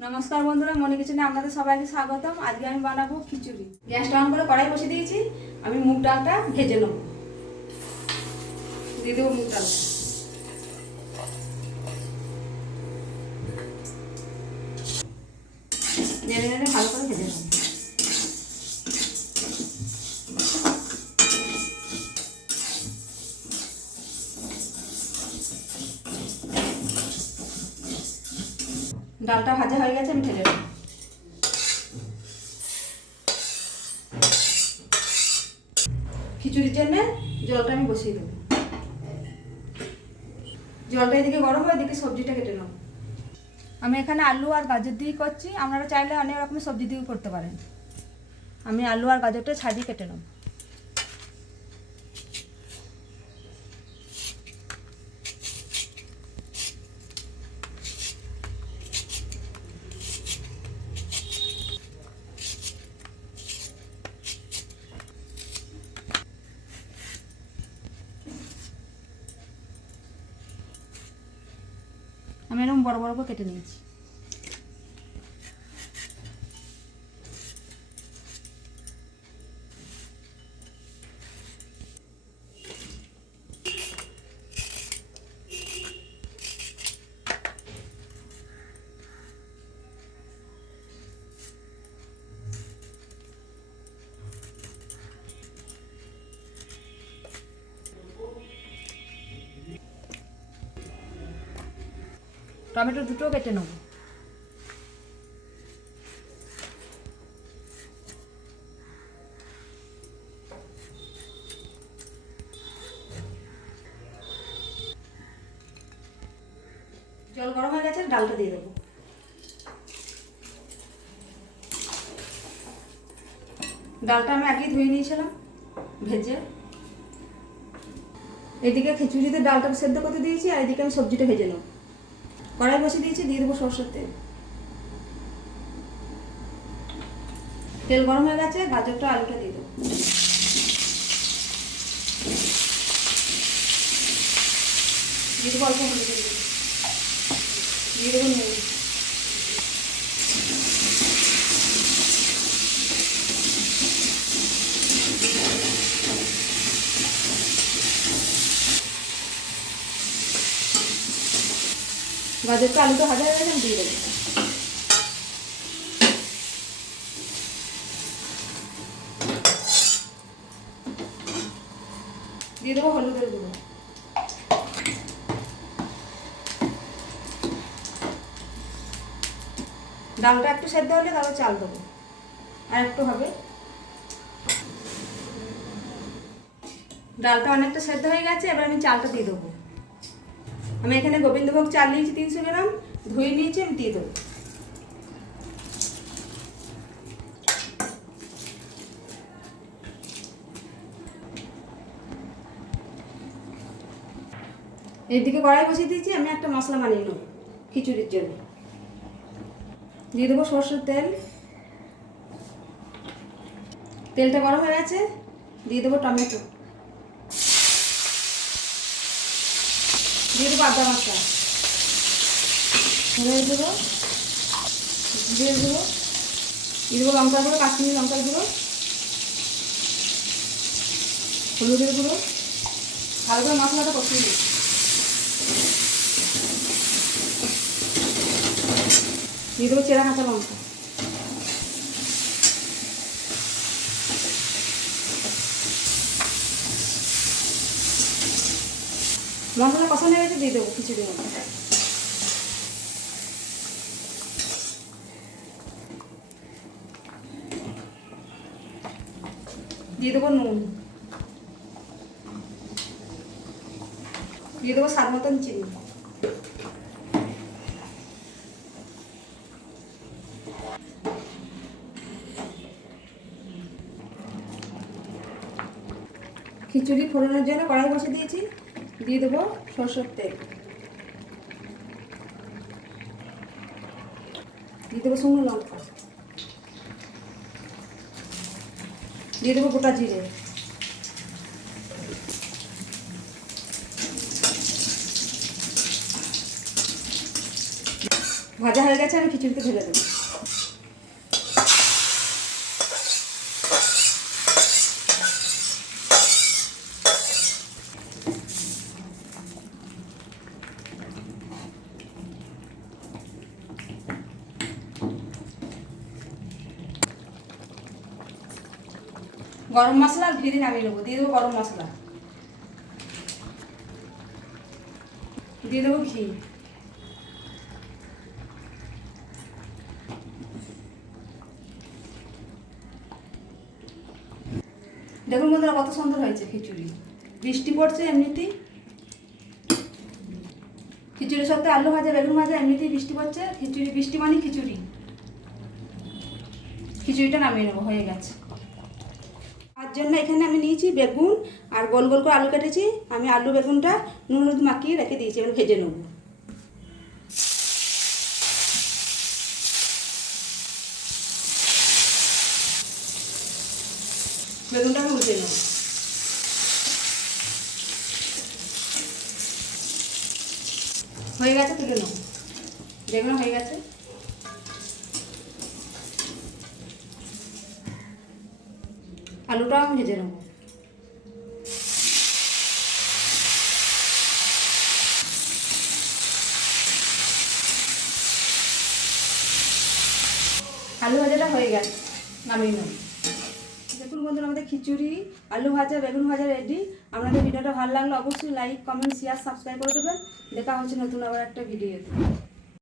नमस्कार बंधुरा मनी किचेने आपनादेर सबाइके स्वागतम। आज के आमी बानाबो खिचुड़ी। ग्यासटा अन करे कड़ाई बसिए दिएछि। आमी मुग डालटा भेजे नेब। दिए देबो मुग डाल नेড়ে নেড়ে ভালো করে ভেজে নেব। ডালটা ভাজা হয়ে গেছে, আমি ঢেলে দেব। খিচুড়ির জন্য জলটা আমি বসিয়ে দেব। জলটা এদিকে গরম হয়, এদিকে সবজিটা কেটে নেব। আমি এখানে আলু আর গাজর দিয়ে করছি, আপনারা চাইলে অনেক রকমের সবজি দিয়েও করতে পারেন। আমি আলু আর গাজরটা ছাড়িয়ে কেটে নেব। আমি এরকম বড় বড় করে কেটে নিয়েছি। টমেটো দুটো কেটে নেব। জল গরম হয়ে গেছে, ডালটা দিয়ে দেবো। ডালটা আমি আগেই ধুয়ে নিয়েছিলাম ভেজে। এদিকে খিচুড়িতে ডালটা সেদ্ধ করতে দিয়েছি, আর এদিকে আমি সবজিটা ভেজে নেব। কড়াই বসিয়ে দিয়েছি, দিয়ে দেবো সরষের তেল। তেল গরম হয়ে গেছে, গাজরটা আলুটা দিয়ে দেবো। দিয়ে দেবো অল্প হলুদ, দিয়ে দেবো নুন। গাজরটা আলুটা ভাজা হয়ে গেছে, আমি দিয়ে দেবো। দিয়ে দেবো হলুদের গুঁড়ো। ডালটা একটু সেদ্ধ হলে তারপর চাল দেবো, আর একটু হবে। ডালটা অনেকটা সেদ্ধ হয়ে গেছে, এবার আমি চালটা দিয়ে দেবো। আমি এখানে গোবিন্দভোগ চাল নিয়েছি 300 গ্রাম, ধুয়ে নিয়েছি, আমি দিয়ে দেবো। এদিকে কড়াই বসিয়ে দিয়েছি, আমি একটা মশলা বানিয়ে নেব খিচুড়ির জন্য। দিয়ে দেবো সরষের তেল। তেলটা গরম হয়ে গেছে, দিয়ে দেবো টমেটো, দিয়ে দেবো আদা বাটা, দিয়ে দেবো লঙ্কার গুঁড়ো, কাশ্মীরি লঙ্কার গুঁড়ো, হলুদের গুঁড়ো। ভালো করে মশলাটা কষিয়ে দিই। দিয়ে দেবো চেরা কাঁচা লঙ্কা। মশলা কষানো হয়ে গেছে, দিয়ে দেবো খিচুড়ি মশলা। দিয়ে দেবো নুন, দিয়ে দেবো স্বাদ মতন চিনি। খিচুড়ি ফোড়নের জন্য কড়াই বসিয়ে দিয়েছি, দিয়ে দেবো সরষের তেল, দিয়ে দেবো শুকনো লঙ্কা, দিয়ে দেবো গোটা জিরে, ভাজা হয়ে গেছে, আমি খিচুড়িতে ঢেলে দেবো। গরম মশলা আর ঘি দিয়ে নামিয়ে নেবো। দিয়ে দেবো গরম মশলা, দিয়ে দেবো ঘি, দেখুন বন্ধুরা কত সুন্দর হয়েছে খিচুড়ি। বৃষ্টি পড়ছে এমনিতেই, খিচুড়ির সাথে আলু ভাজা বেগুন ভাজা এমনিতেই বৃষ্টি পড়ছে। খিচুড়ি বৃষ্টি মানে খিচুড়ি। খিচুড়িটা নামিয়ে নেবো, হয়ে গেছে। তার জন্য এখানে আমি নিয়েছি বেগুন আর গোল গোল করে আলু কেটেছি। আমি আলু বেগুনটা নুন হলুদ মাখিয়ে রেখে দিয়েছি, এবার ভেজে নেব। বেগুনটাকে উল্টে নেব। হয়ে গেছে, তুলে নেব। বেগুন হয়ে গেছে। আলুটাও আমি ভেজে নেব। আলু ভাজাটা হয়ে গেছে, নামিয়ে নেব। দেখুন বন্ধুরা আমাদের খিচুড়ি আলু ভাজা বেগুন ভাজা রেডি। আপনাদের ভিডিওটা ভালো লাগলে অবশ্যই লাইক কমেন্ট শেয়ার সাবস্ক্রাইব করে দেবেন। দেখা হচ্ছে নতুন আবার একটা ভিডিওতে।